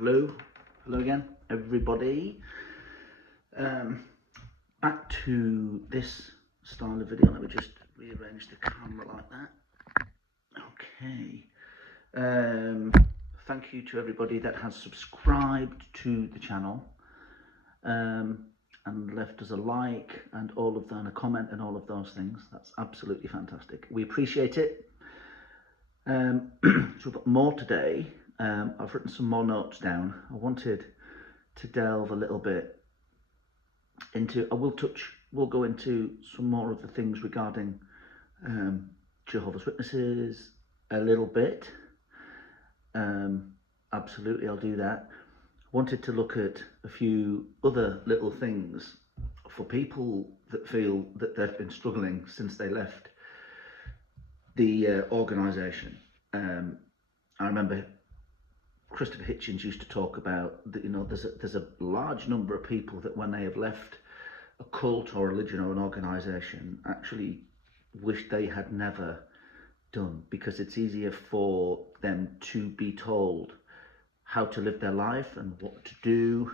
Hello again, everybody. Back to this style of video. Let me just rearrange the camera like that. Okay. Thank you to everybody that has subscribed to the channel and left us a like and all of that, and a comment and all of those things. That's absolutely fantastic. We appreciate it. So we've got more today. I've written some more notes down. I wanted to delve a little bit into, we'll go into some more of the things regarding Jehovah's Witnesses a little bit. Absolutely, I'll do that. I wanted to look at a few other little things for people that feel that they've been struggling since they left the organisation. I remember Christopher Hitchens used to talk about that, there's a large number of people that when they have left a cult or religion or an organisation actually wish they had never done, because it's easier for them to be told how to live their life and what to do,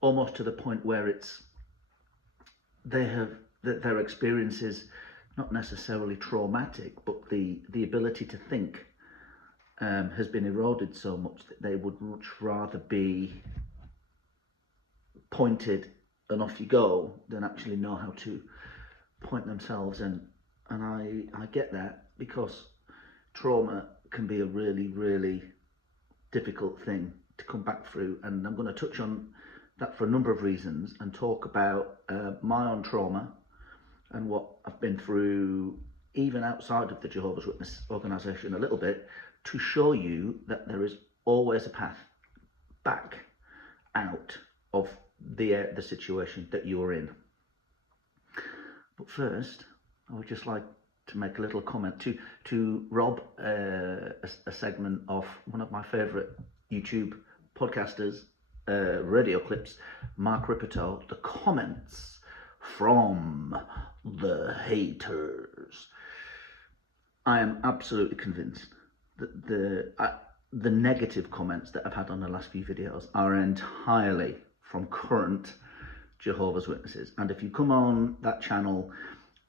almost to the point where their experience is not necessarily traumatic, but the ability to think has been eroded so much that they would much rather be pointed and off you go than actually know how to point themselves in. And I get that, because trauma can be a really, really difficult thing to come back through. And I'm going to touch on that for a number of reasons and talk about my own trauma and what I've been through, even outside of the Jehovah's Witness organisation, a little bit, to show you that there is always a path back out of the situation that you're in. But first, I would just like to make a little comment to rob a segment of one of my favourite YouTube podcasters, radio clips, Mark Ripperto, the comments from the haters. I am absolutely convinced that the negative comments that I've had on the last few videos are entirely from current Jehovah's Witnesses. And if you come on that channel,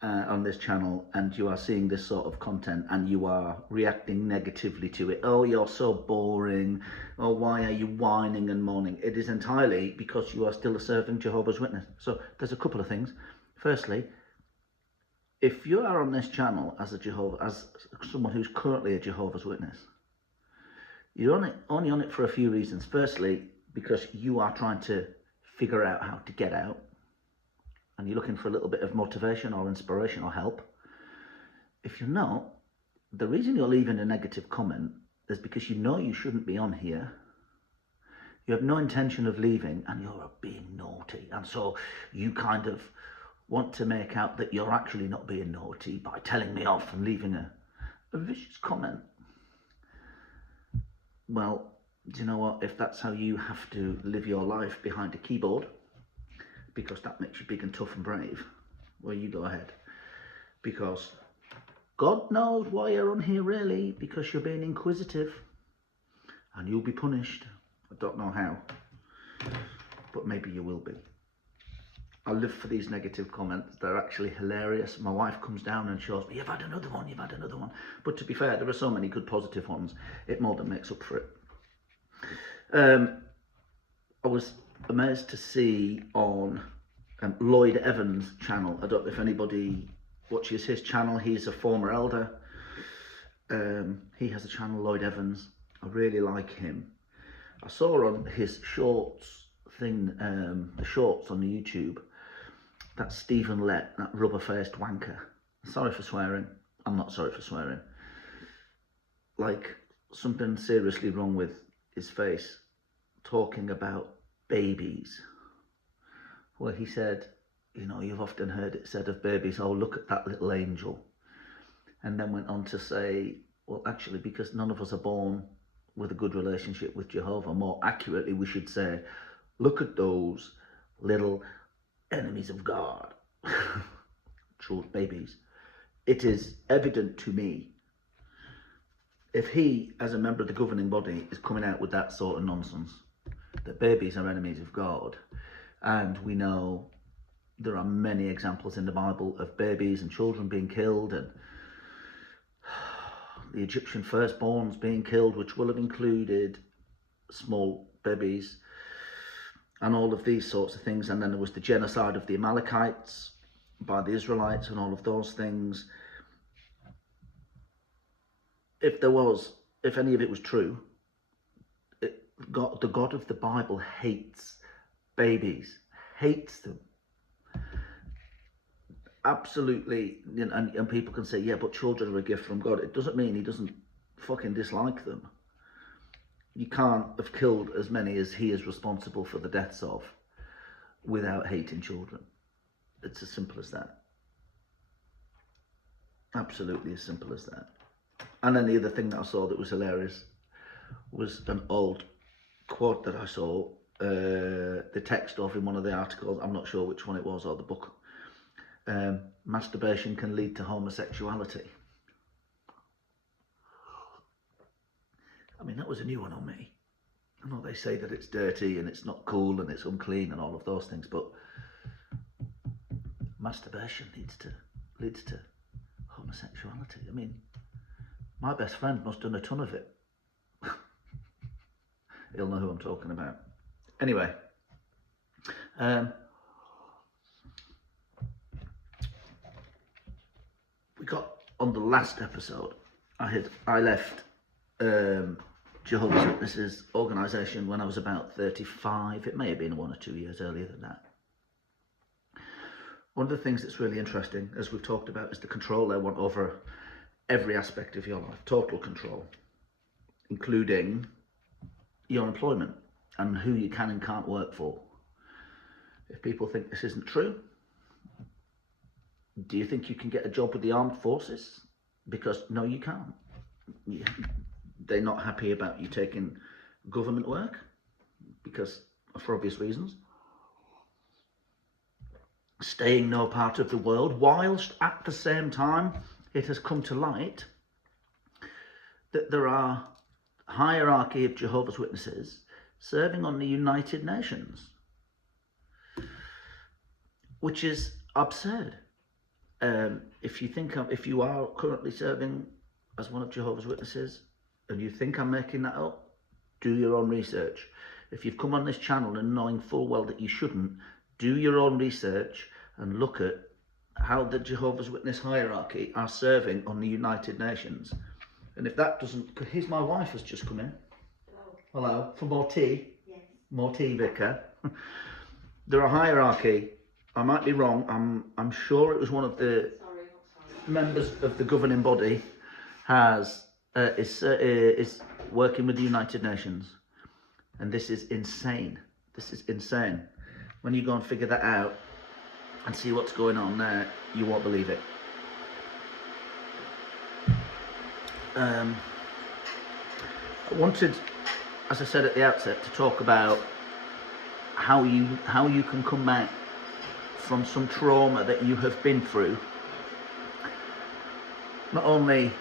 on this channel, and you are seeing this sort of content and you are reacting negatively to it, oh, you're so boring, or why are you whining and moaning, it is entirely because you are still a serving Jehovah's Witness. So there's a couple of things. Firstly, if you are on this channel as someone who's currently a Jehovah's Witness, you're only on it for a few reasons. Firstly, because you are trying to figure out how to get out, and you're looking for a little bit of motivation or inspiration or help. If you're not, the reason you're leaving a negative comment is because you know you shouldn't be on here. You have no intention of leaving, and you're being naughty, and so you kind of want to make out that you're actually not being naughty by telling me off and leaving a vicious comment. Well, do you know what? If that's how you have to live your life behind a keyboard, because that makes you big and tough and brave, well, you go ahead. Because God knows why you're on here, really, because you're being inquisitive, and you'll be punished. I don't know how, but maybe you will be. I live for these negative comments. They're actually hilarious. My wife comes down and shows me, you've had another one, you've had another one. But to be fair, there are so many good positive ones, it more than makes up for it. I was amazed to see on Lloyd Evans' channel, I don't know if anybody watches his channel, he's a former elder. He has a channel, Lloyd Evans. I really like him. I saw on his shorts thing, the shorts on the YouTube, that Stephen Lett, that rubber-faced wanker. Sorry for swearing. I'm not sorry for swearing. Like, something seriously wrong with his face, talking about babies. Well, he said, you've often heard it said of babies, oh, look at that little angel. And then went on to say, well, actually, because none of us are born with a good relationship with Jehovah, more accurately, we should say, look at those little enemies of God. True, babies. It is evident to me if he, as a member of the governing body, is coming out with that sort of nonsense, that babies are enemies of God, and we know there are many examples in the Bible of babies and children being killed, and the Egyptian firstborns being killed, which will have included small babies, and all of these sorts of things. And then there was the genocide of the Amalekites by the Israelites and all of those things. If any of it was true, the God of the Bible hates babies, hates them. Absolutely. And people can say, yeah, but children are a gift from God. It doesn't mean he doesn't fucking dislike them. You can't have killed as many as he is responsible for the deaths of without hating children. It's as simple as that. Absolutely as simple as that. And then the other thing that I saw that was hilarious was an old quote that I saw, the text of in one of the articles. I'm not sure which one it was, or the book. Masturbation can lead to homosexuality. I mean, that was a new one on me. I know they say that it's dirty and it's not cool and it's unclean and all of those things, but masturbation leads to homosexuality. I mean, my best friend must have done a ton of it. He'll know who I'm talking about. Anyway, we got on the last episode. I left Jehovah's Witnesses organisation when I was about 35. It may have been 1 or 2 years earlier than that. One of the things that's really interesting, as we've talked about, is the control they want over every aspect of your life. Total control, including your employment and who you can and can't work for. If people think this isn't true, do you think you can get a job with the armed forces? Because no, you can't. They're not happy about you taking government work, because for obvious reasons. Staying no part of the world, whilst at the same time it has come to light that there are hierarchy of Jehovah's Witnesses serving on the United Nations, which is absurd. If you are currently serving as one of Jehovah's Witnesses and you think I'm making that up, do your own research. If you've come on this channel and knowing full well that you shouldn't, do your own research and look at how the Jehovah's Witness hierarchy are serving on the United Nations. And if that doesn't, here's my wife has just come in. Hello. Hello. For more tea? Yes. More tea, Vicar. There are hierarchy. I might be wrong. I'm sure it was one of the members of the governing body is working with the United Nations, and this is insane. This is insane. When you go and figure that out and see what's going on there, you won't believe it. I wanted, as I said at the outset, to talk about how you can come back from some trauma that you have been through, not only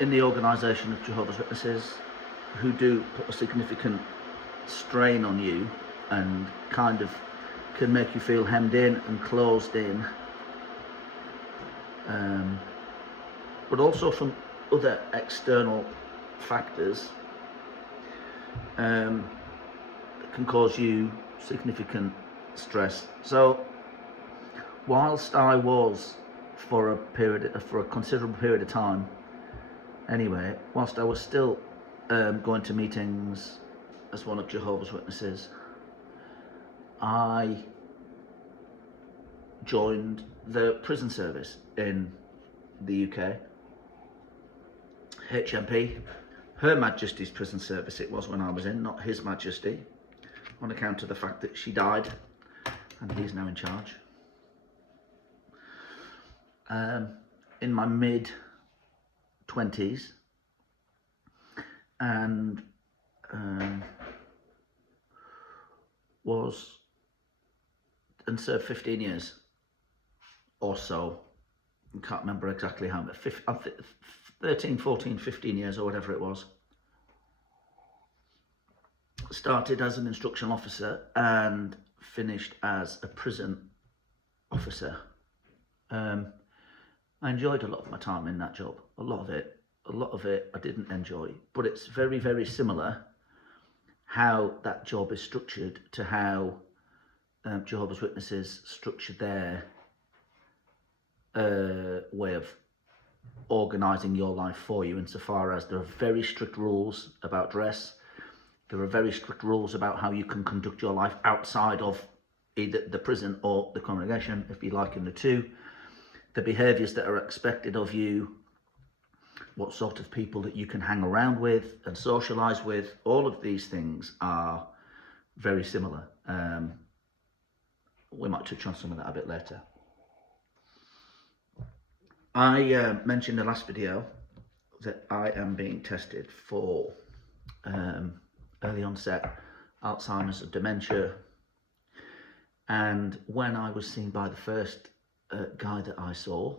in the organisation of Jehovah's Witnesses, who do put a significant strain on you and kind of can make you feel hemmed in and closed in, but also from other external factors that can cause you significant stress. So whilst I was for a considerable period of time anyway, whilst I was still going to meetings as one of Jehovah's Witnesses, I joined the prison service in the UK, HMP, Her Majesty's Prison Service it was when I was in, not His Majesty, on account of the fact that she died and he's now in charge. In my mid-20s, and served 15 years or so. I can't remember exactly how, 13, 14, 15 years or whatever it was. Started as an instructional officer and finished as a prison officer. I enjoyed a lot of my time in that job. A lot of it I didn't enjoy, but it's very, very similar how that job is structured to how Jehovah's Witnesses structure their way of organising your life for you, insofar as there are very strict rules about dress. There are very strict rules about how you can conduct your life outside of either the prison or the congregation, if you liken the two. The behaviours that are expected of you, what sort of people that you can hang around with and socialise with, all of these things are very similar. We might touch on some of that a bit later. I mentioned in the last video that I am being tested for early onset Alzheimer's and dementia. And when I was seen by the first guy that I saw,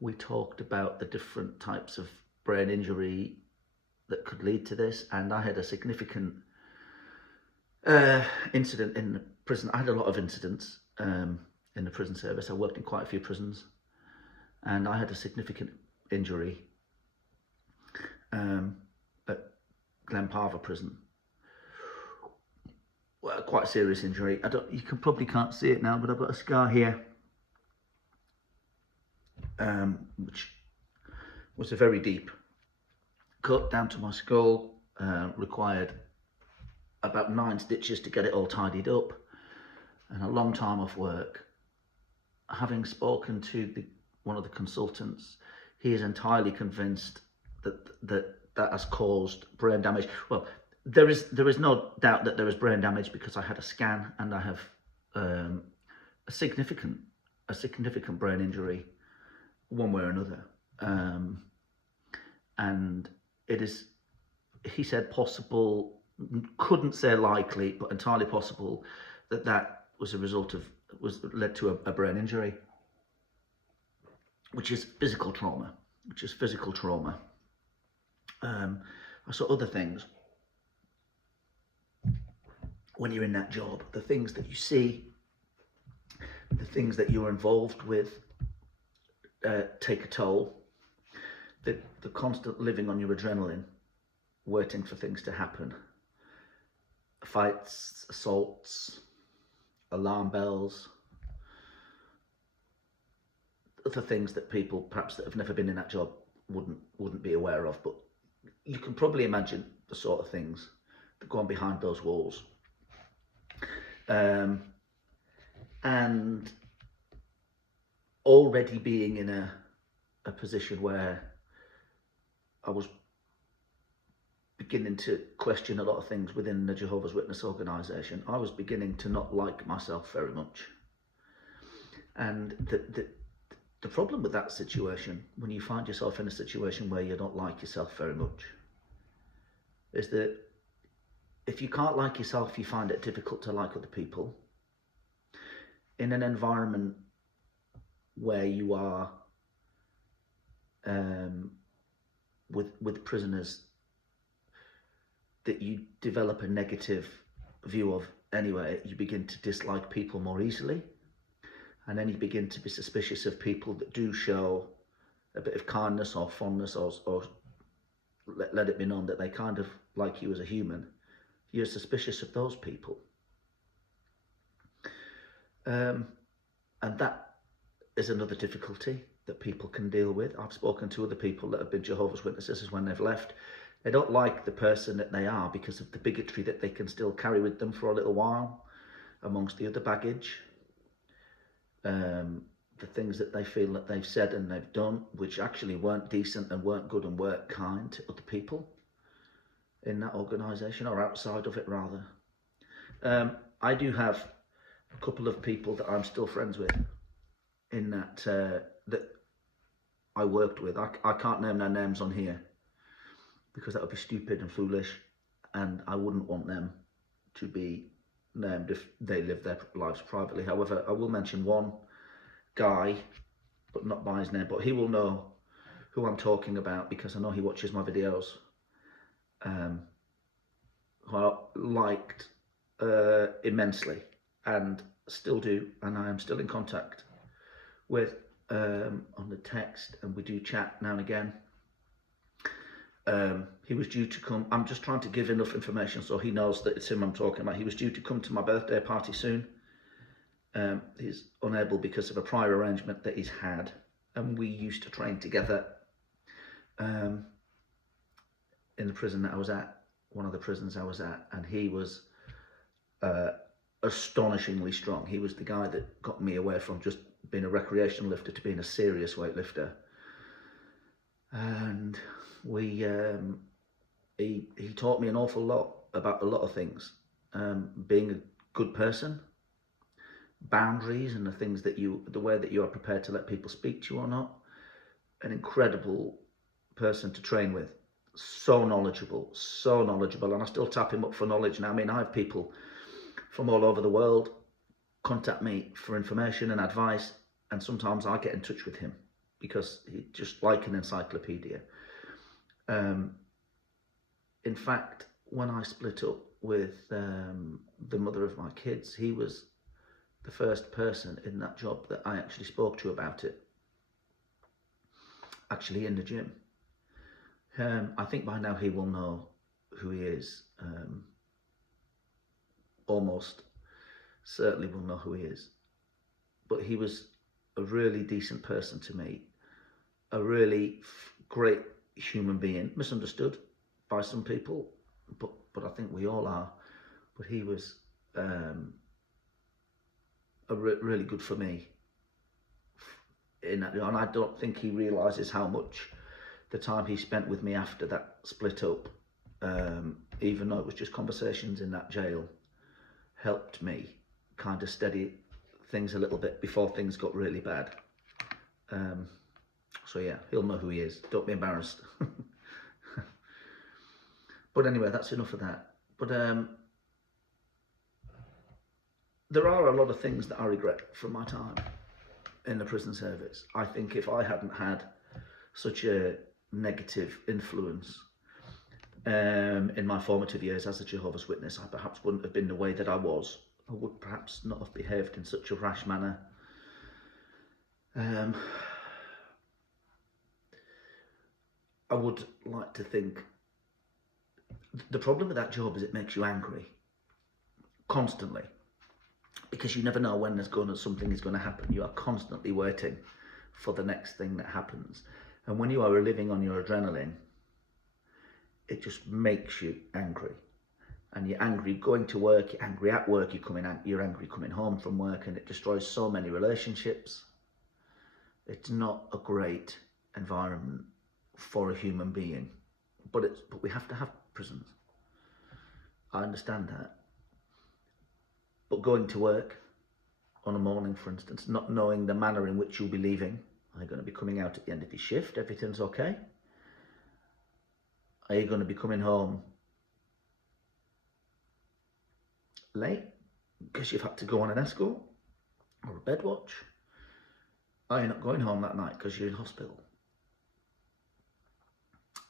we talked about the different types of brain injury that could lead to this. And I had a significant incident in the prison. I had a lot of incidents in the prison service. I worked in quite a few prisons, and I had a significant injury at Glenparva prison. Well, quite a serious injury. You probably can't see it now, but I've got a scar here, which was a very deep cut down to my skull. Required about 9 stitches to get it all tidied up, and a long time off work. Having spoken to one of the consultants, he is entirely convinced that has caused brain damage. Well, there is no doubt that there is brain damage, because I had a scan and I have a significant brain injury, one way or another. And it is, he said, possible, couldn't say likely, but entirely possible that was a result of, led to a brain injury, which is physical trauma. I saw other things. When you're in that job, the things that you see, the things that you're involved with take a toll. The constant living on your adrenaline, waiting for things to happen. Fights, assaults, alarm bells, other things that people perhaps that have never been in that job wouldn't be aware of, but you can probably imagine the sort of things that go on behind those walls. And already being in a position where I was beginning to question a lot of things within the Jehovah's Witness organisation, I was beginning to not like myself very much. And the problem with that situation, when you find yourself in a situation where you don't like yourself very much, is that if you can't like yourself, you find it difficult to like other people. In an environment where you are with prisoners that you develop a negative view of anyway, you begin to dislike people more easily. And then you begin to be suspicious of people that do show a bit of kindness or fondness, or let it be known that they kind of like you as a human. You're suspicious of those people. And that is another difficulty that people can deal with. I've spoken to other people that have been Jehovah's Witnesses when they've left. They don't like the person that they are because of the bigotry that they can still carry with them for a little while, amongst the other baggage. The things that they feel that they've said and they've done, which actually weren't decent and weren't good and weren't kind to other people in that organisation, or outside of it rather. I do have a couple of people that I'm still friends with in that that I worked with. I can't name their names on here because that would be stupid and foolish, and I wouldn't want them to be named if they live their lives privately. However, I will mention one guy, but not by his name, but he will know who I'm talking about because I know he watches my videos, who I liked immensely and still do, and I am still in contact with on the text, and we do chat now and again. He was due to come. I'm just trying to give enough information so he knows that it's him I'm talking about. He was due to come to my birthday party soon. He's unable because of a prior arrangement that he's had, and we used to train together in the prison that I was at, one of the prisons I was at, and he was astonishingly strong. He was the guy that got me away from just being a recreational lifter to being a serious weightlifter. And we he taught me an awful lot about a lot of things, being a good person, boundaries, and the way that you are prepared to let people speak to you or not. An incredible person to train with, so knowledgeable, and I still tap him up for knowledge now. I mean, I have people from all over the world contact me for information and advice, and sometimes I get in touch with him because he's just like an encyclopedia. In fact, when I split up with the mother of my kids, he was the first person in that job that I actually spoke to about it, actually in the gym. I think by now he will know who he is. Almost certainly will know who he is. But he was a really decent person to me, a really great human being, misunderstood by some people, but I think we all are. But he was really good for me in that, and I don't think he realizes how much the time he spent with me after that split up, even though it was just conversations in that jail, helped me kind of steady things a little bit before things got really bad. So yeah, he'll know who he is. Don't be embarrassed. But anyway, that's enough of that. But there are a lot of things that I regret from my time in the prison service. I think if I hadn't had such a negative influence in my formative years as a Jehovah's Witness, I perhaps wouldn't have been the way that I was. I would perhaps not have behaved in such a rash manner. I would like to think the problem with that job is it makes you angry constantly, because you never know when something is going to happen. You are constantly waiting for the next thing that happens, and when you are living on your adrenaline, it just makes you angry. And you're angry going to work, you're angry at work, you're angry coming home from work, and it destroys so many relationships. It's not a great environment for a human being, but we have to have prisons. I understand that. But going to work on a morning, for instance, not knowing the manner in which you'll be leaving, are you going to be coming out at the end of your shift, everything's okay? Are you going to be coming home late because you've had to go on an escort or a bed watch? Are you not going home that night because you're in hospital?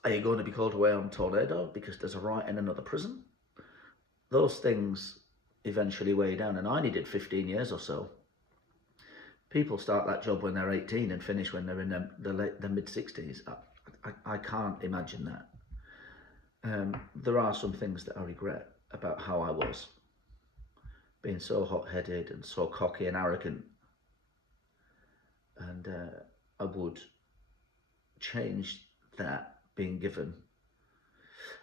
Are you going to be called away on tornado because there's a riot in another prison? Those things eventually weigh down, and I needed 15 years or so. People start that job when they're 18 and finish when they're in the mid-60s. I can't imagine that. There are some things that I regret about how I was, being so hot-headed and so cocky and arrogant, and I would change that, being given,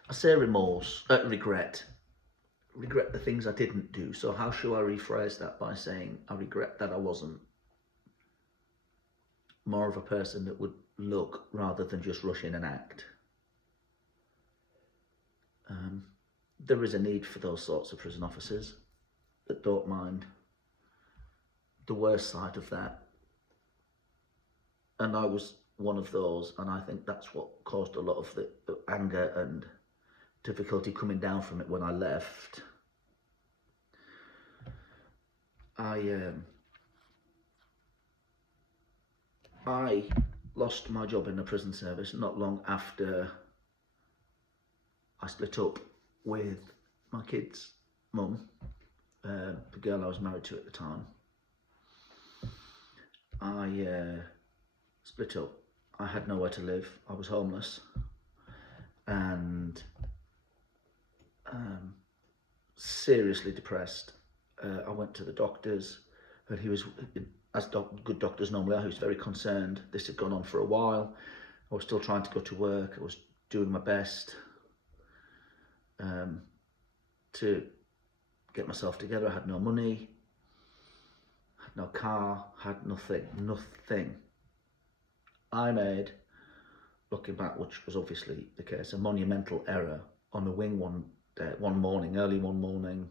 I say regret the things I didn't do. So how shall I rephrase that? By saying I regret that I wasn't more of a person that would look rather than just rush in and act. There is a need for those sorts of prison officers that don't mind the worst side of that, and I was one of those, and I think that's what caused a lot of the anger and difficulty coming down from it when I left. I lost my job in the prison service not long after I split up with my kid's mum, the girl I was married to at the time. I split up. I had nowhere to live. I was homeless and seriously depressed. I went to the doctors, and he was, as good doctors normally are, he was very concerned. This had gone on for a while. I was still trying to go to work. I was doing my best to get myself together. I had no money, had no car, had nothing. I made, looking back, which was obviously the case, a monumental error on the wing early one morning.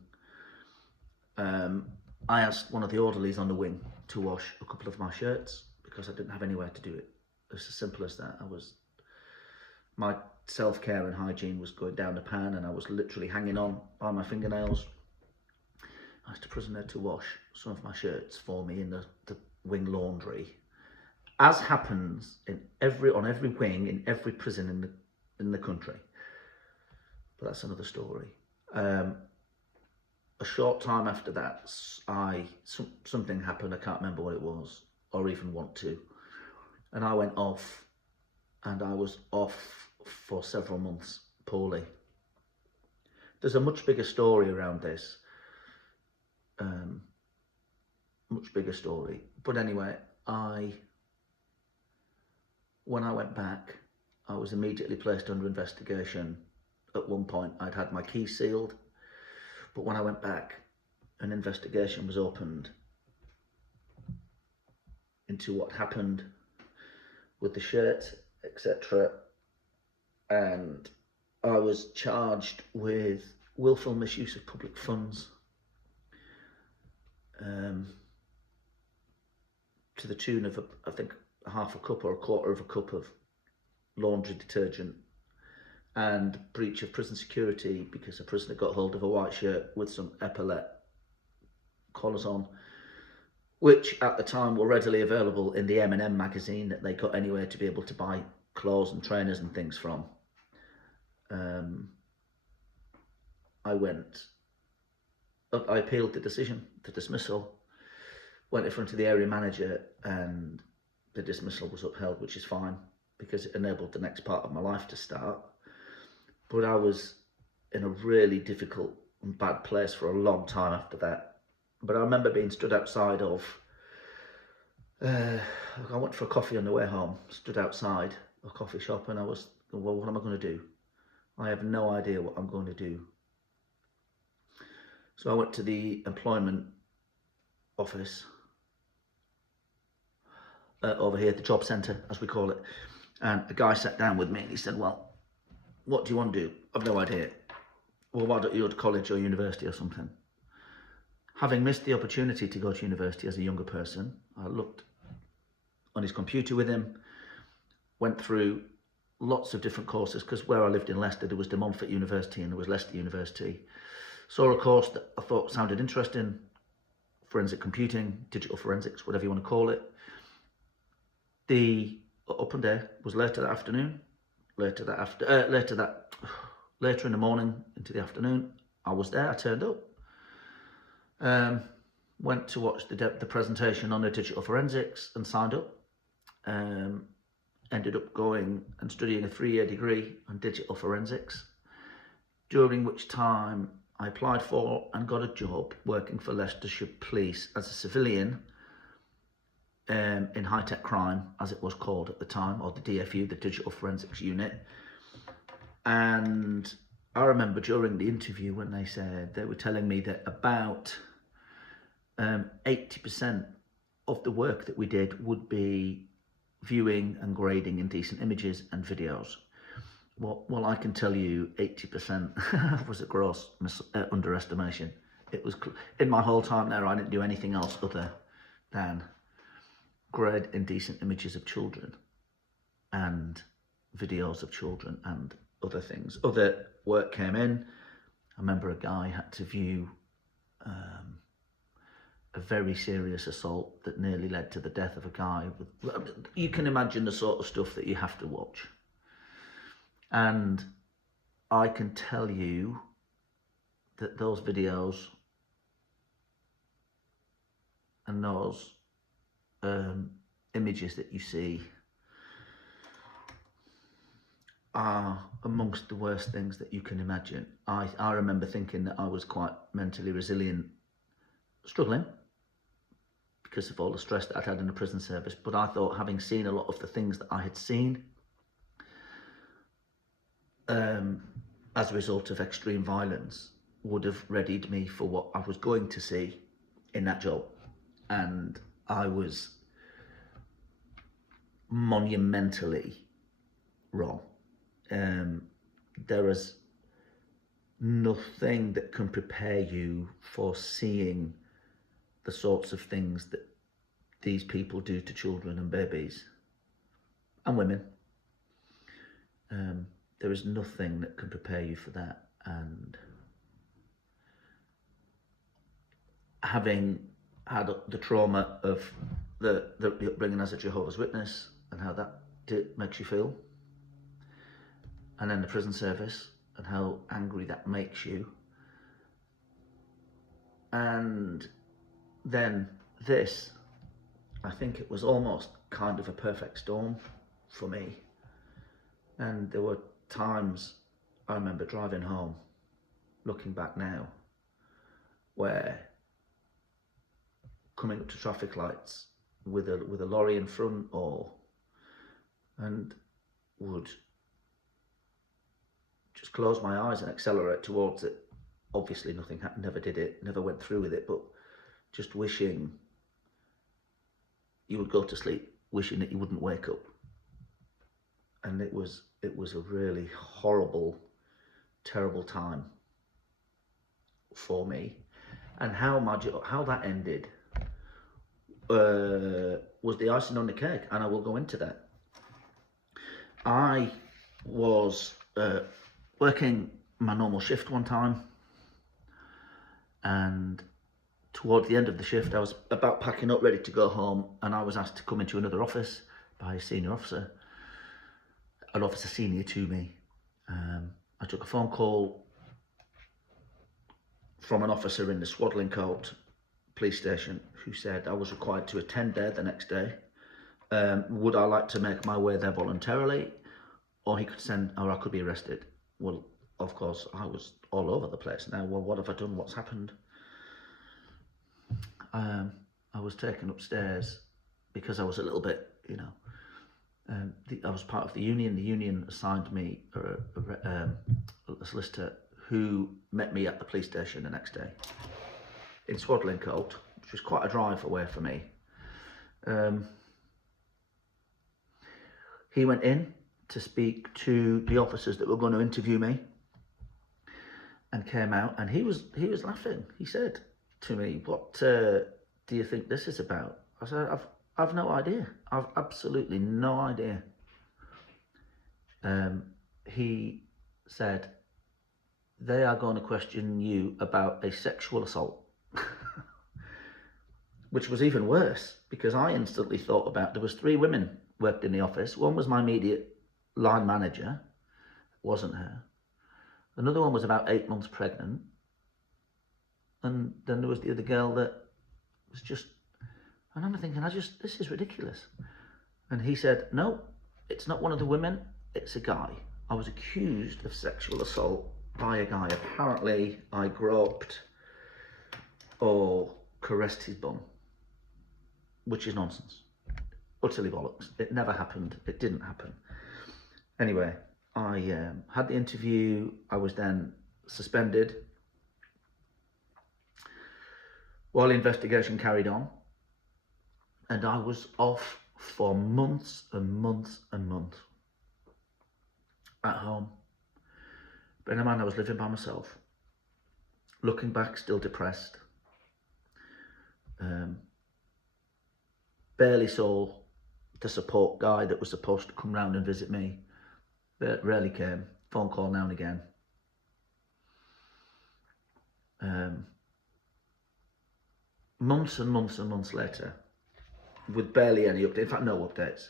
I asked one of the orderlies on the wing to wash a couple of my shirts because I didn't have anywhere to do it. It's as simple as that. My self-care and hygiene was going down the pan, and I was literally hanging on by my fingernails. I asked a prisoner to wash some of my shirts for me in the wing laundry, as happens on every wing in every prison in the country. But that's another story. A short time after that, something happened. I can't remember what it was, or even want to. And I went off, and I was off for several months, poorly. There's a much bigger story around this. Much bigger story. But anyway, when I went back, I was immediately placed under investigation. At one point, I'd had my key sealed. But when I went back, an investigation was opened into what happened with the shirt, etc. And I was charged with willful misuse of public funds, to the tune of, I think, half a cup or a quarter of a cup of laundry detergent, and breach of prison security because a prisoner got hold of a white shirt with some epaulette collars on, which at the time were readily available in the M&M magazine that they got anywhere to be able to buy clothes and trainers and things from. I appealed the decision, the dismissal, went in front of the area manager, and the dismissal was upheld, which is fine because it enabled the next part of my life to start. But I was in a really difficult and bad place for a long time after that. But I remember being stood outside of, I went for a coffee on the way home, stood outside a coffee shop, and I was, well, what am I going to do? I have no idea what I'm going to do. So I went to the employment office over here, the job centre, as we call it. And a guy sat down with me and he said, well, what do you want to do? I've no idea. Well, why don't you go to college or university or something? Having missed the opportunity to go to university as a younger person, I looked on his computer with him, went through lots of different courses, because where I lived in Leicester, there was De Montfort University and there was Leicester University. Saw a course that I thought sounded interesting, forensic computing, digital forensics, whatever you want to call it. The open day was later that afternoon. Later in the morning into the afternoon, I was there. I turned up. Went to watch the presentation on the digital forensics and signed up. Ended up going and studying a 3-year degree on digital forensics, during which time I applied for and got a job working for Leicestershire Police as a civilian in high-tech crime, as it was called at the time, or the DFU, the Digital Forensics Unit. And I remember during the interview when they were telling me that about 80% of the work that we did would be viewing and grading indecent images and videos. Well, I can tell you 80% was a gross underestimation. It was, in my whole time there, I didn't do anything else other than grade indecent images of children and videos of children and other things. Other work came in. I remember a guy had to view a very serious assault that nearly led to the death of a guy. You can imagine the sort of stuff that you have to watch. And I can tell you that those videos and those images that you see are amongst the worst things that you can imagine. I remember thinking that I was quite mentally resilient, struggling because of all the stress that I'd had in the prison service, but I thought, having seen a lot of the things that I had seen as a result of extreme violence, would have readied me for what I was going to see in that job. And I was monumentally wrong. There is nothing that can prepare you for seeing the sorts of things that these people do to children and babies and women. There is nothing that can prepare you for that. And having had the trauma of the upbringing as a Jehovah's Witness and how that makes you feel, and then the prison service and how angry that makes you, and then this, I think it was almost kind of a perfect storm for me. And there were times I remember driving home, looking back now, where coming up to traffic lights with a lorry in front, and would just close my eyes and accelerate towards it. Obviously nothing happened, never did it, never went through with it, but just wishing you would go to sleep, wishing that you wouldn't wake up. And it was a really horrible, terrible time for me. And how that ended was the icing on the cake, and I will go into that. I was working my normal shift one time, and toward the end of the shift, I was about packing up, ready to go home, and I was asked to come into another office by a senior officer, an officer senior to me. I took a phone call from an officer in the Swaddling Court police station who said I was required to attend there the next day. Would I like to make my way there voluntarily, or I could be arrested? Well, of course, I was all over the place now. Well, what have I done? What's happened? I was taken upstairs because I was a little bit, I was part of the union. The union assigned me a solicitor who met me at the police station the next day in Swaddling Court, which was quite a drive away for me. He went in to speak to the officers that were going to interview me, and came out, and he was laughing. He said to me, "What do you think this is about?" I said, I've no idea. I've absolutely no idea. He said, "They are going to question you about a sexual assault," which was even worse, because I instantly thought about, there was 3 women worked in the office. One was my immediate line manager, wasn't her. Another one was about 8 months pregnant. And then there was the other girl that was just, and I'm thinking, this is ridiculous. And he said, "No, it's not one of the women, it's a guy. I was accused of sexual assault by a guy. Apparently I groped or caressed his bum," which is nonsense. Utterly bollocks. It never happened. It didn't happen. Anyway, I had the interview. I was then suspended while the investigation carried on, and I was off for months and months and months at home. Bearing in mind, I was living by myself. Looking back, still depressed. Barely saw the support guy that was supposed to come round and visit me. But rarely came. Phone call now and again. months and months and months later, with barely any update, in fact no updates,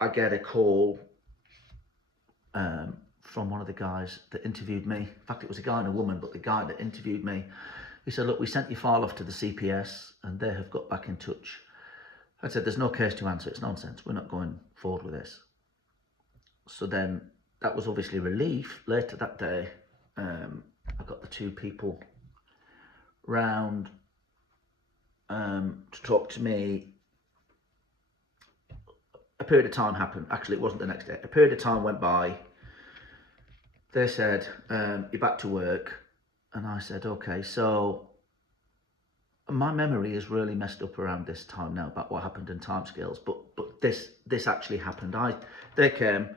I get a call from one of the guys that interviewed me. In fact, it was a guy and a woman, but the guy that interviewed me, he said, look, we sent your file off to the CPS and they have got back in touch. I said, there's no case to answer, it's nonsense, we're not going forward with this. So then that was obviously relief. Later that day, I got the two people round to talk to me. A period of time happened. Actually, it wasn't the next day. A period of time went by. They said, you're back to work. And I said, okay. So my memory is really messed up around this time now about what happened in timescales. But this actually happened. They came,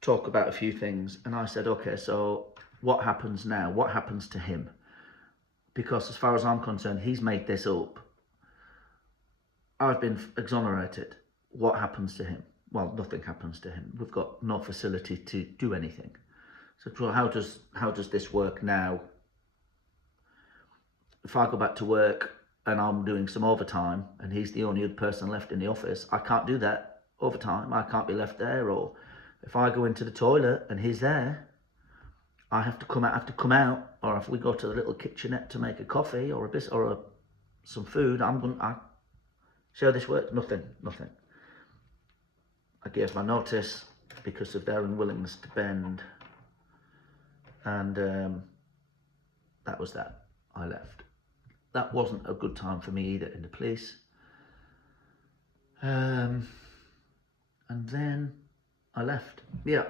talk about a few things. And I said, okay, so what happens now? What happens to him? Because as far as I'm concerned, he's made this up. I've been exonerated. What happens to him? Well, nothing happens to him. We've got no facility to do anything. So how does this work now? If I go back to work and I'm doing some overtime and he's the only other person left in the office, I can't do that overtime. I can't be left there. Or if I go into the toilet and he's there, I have to come out. Or if we go to the little kitchenette to make a coffee or a biscuit or some food, I see how this works? Nothing. I gave my notice because of their unwillingness to bend, and that was that. I left. That wasn't a good time for me either in the police. And then I left. Yeah.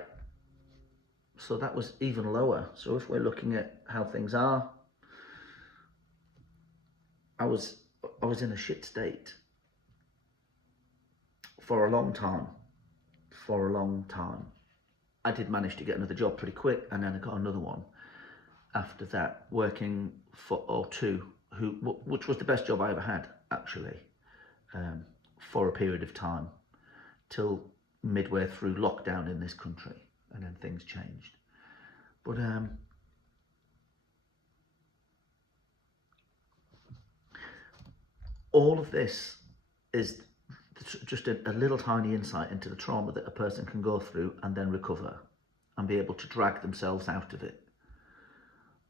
So that was even lower. So if we're looking at how things are, I was in a shit state for a long time. I did manage to get another job pretty quick, and then I got another one after that, working for O2, which was the best job I ever had, actually, for a period of time, till midway through lockdown in this country, and then things changed. But all of this is just a little tiny insight into the trauma that a person can go through and then recover and be able to drag themselves out of it,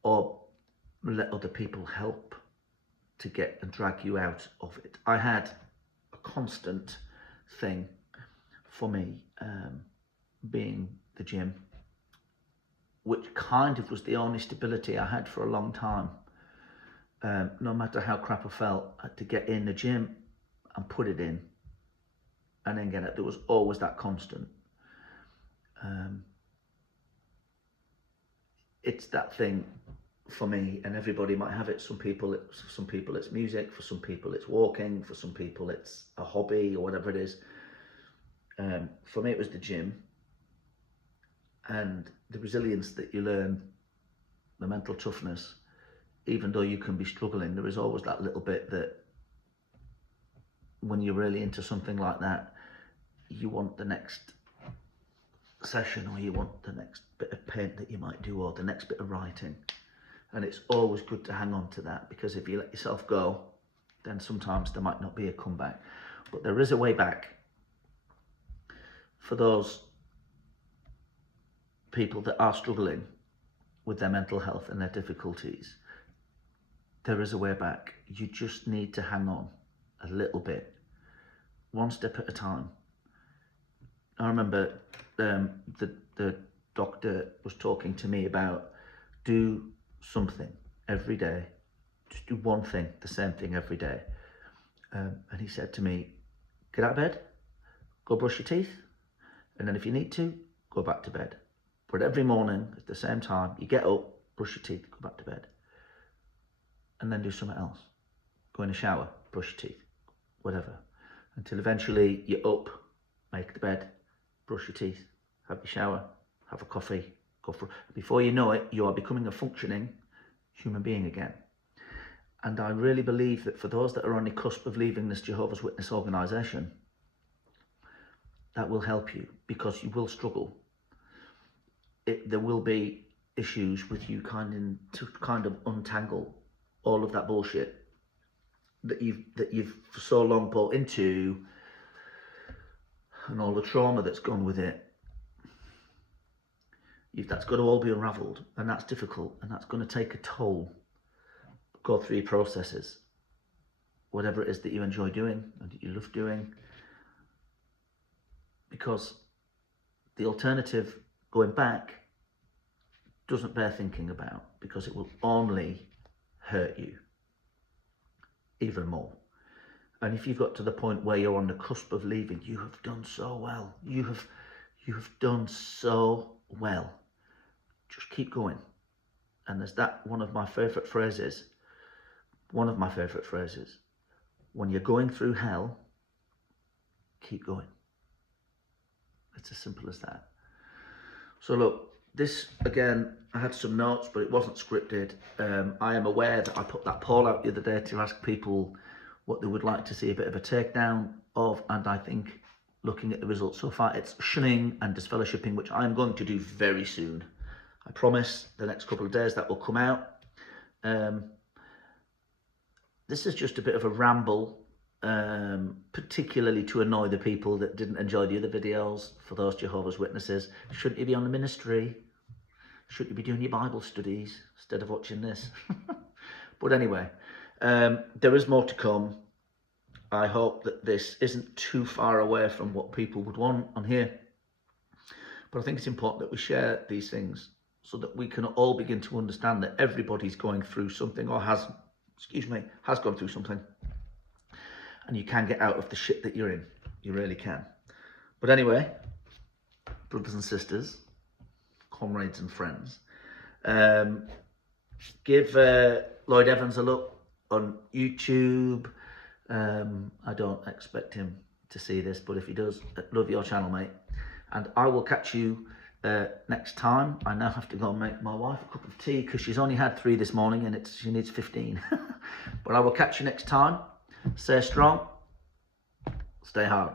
or let other people help to get and drag you out of it. I had a constant thing for me being the gym, which kind of was the only stability I had for a long time. No matter how crap I felt, I had to get in the gym and put it in and then get it. There was always that constant. It's that thing for me, and everybody might have it. Some people it's music, for some people it's walking, for some people it's a hobby or whatever it is. For me it was the gym, and the resilience that you learn, the mental toughness. Even though you can be struggling, there is always that little bit that when you're really into something like that, you want the next session, or you want the next bit of paint that you might do, or the next bit of writing. And it's always good to hang on to that, because if you let yourself go, then sometimes there might not be a comeback. But there is a way back for those people that are struggling with their mental health and their difficulties. There is a way back. You just need to hang on a little bit, one step at a time. I remember the doctor was talking to me about do something every day. Just do one thing, the same thing every day. And he said to me, get out of bed, go brush your teeth, and then if you need to, go back to bed. But every morning at the same time, you get up, brush your teeth, go back to bed. And then do something else. Go in the shower, brush your teeth, whatever. Until eventually you're up, make the bed, brush your teeth, have your shower, have a coffee, before you know it, you are becoming a functioning human being again. And I really believe that for those that are on the cusp of leaving this Jehovah's Witness organisation, that will help you, because you will struggle. There will be issues with you to kind of untangle all of that bullshit that you've for so long bought into, and all the trauma that's gone with it. That's got to all be unravelled, and that's difficult, and that's going to take a toll. Go through your processes, whatever it is that you enjoy doing and that you love doing, because the alternative, going back, doesn't bear thinking about, because it will only hurt you even more. And if you've got to the point where you're on the cusp of leaving, you have done so well. You have done so well. Just keep going. And there's that one of my favourite phrases. When you're going through hell, keep going. It's as simple as that. So look, this, again, I had some notes, but it wasn't scripted. I am aware that I put that poll out the other day to ask people what they would like to see a bit of a takedown of, and I think, looking at the results so far, it's shunning and disfellowshipping, which I'm going to do very soon. I promise the next couple of days that will come out. This is just a bit of a ramble, particularly to annoy the people that didn't enjoy the other videos. For those Jehovah's Witnesses, shouldn't you be on the ministry? Shouldn't you be doing your Bible studies instead of watching this? But anyway, there is more to come. I hope that this isn't too far away from what people would want on here. But I think it's important that we share these things so that we can all begin to understand that everybody's going through something, or has gone through something. And you can get out of the shit that you're in. You really can. But anyway, brothers and sisters, comrades and friends, give Lloyd Evans a look on YouTube. I don't expect him to see this, but if he does, love your channel, mate. And I will catch you next time. I now have to go and make my wife a cup of tea because she's only had 3 this morning and she needs 15. But I will catch you next time. Stay strong, stay hard.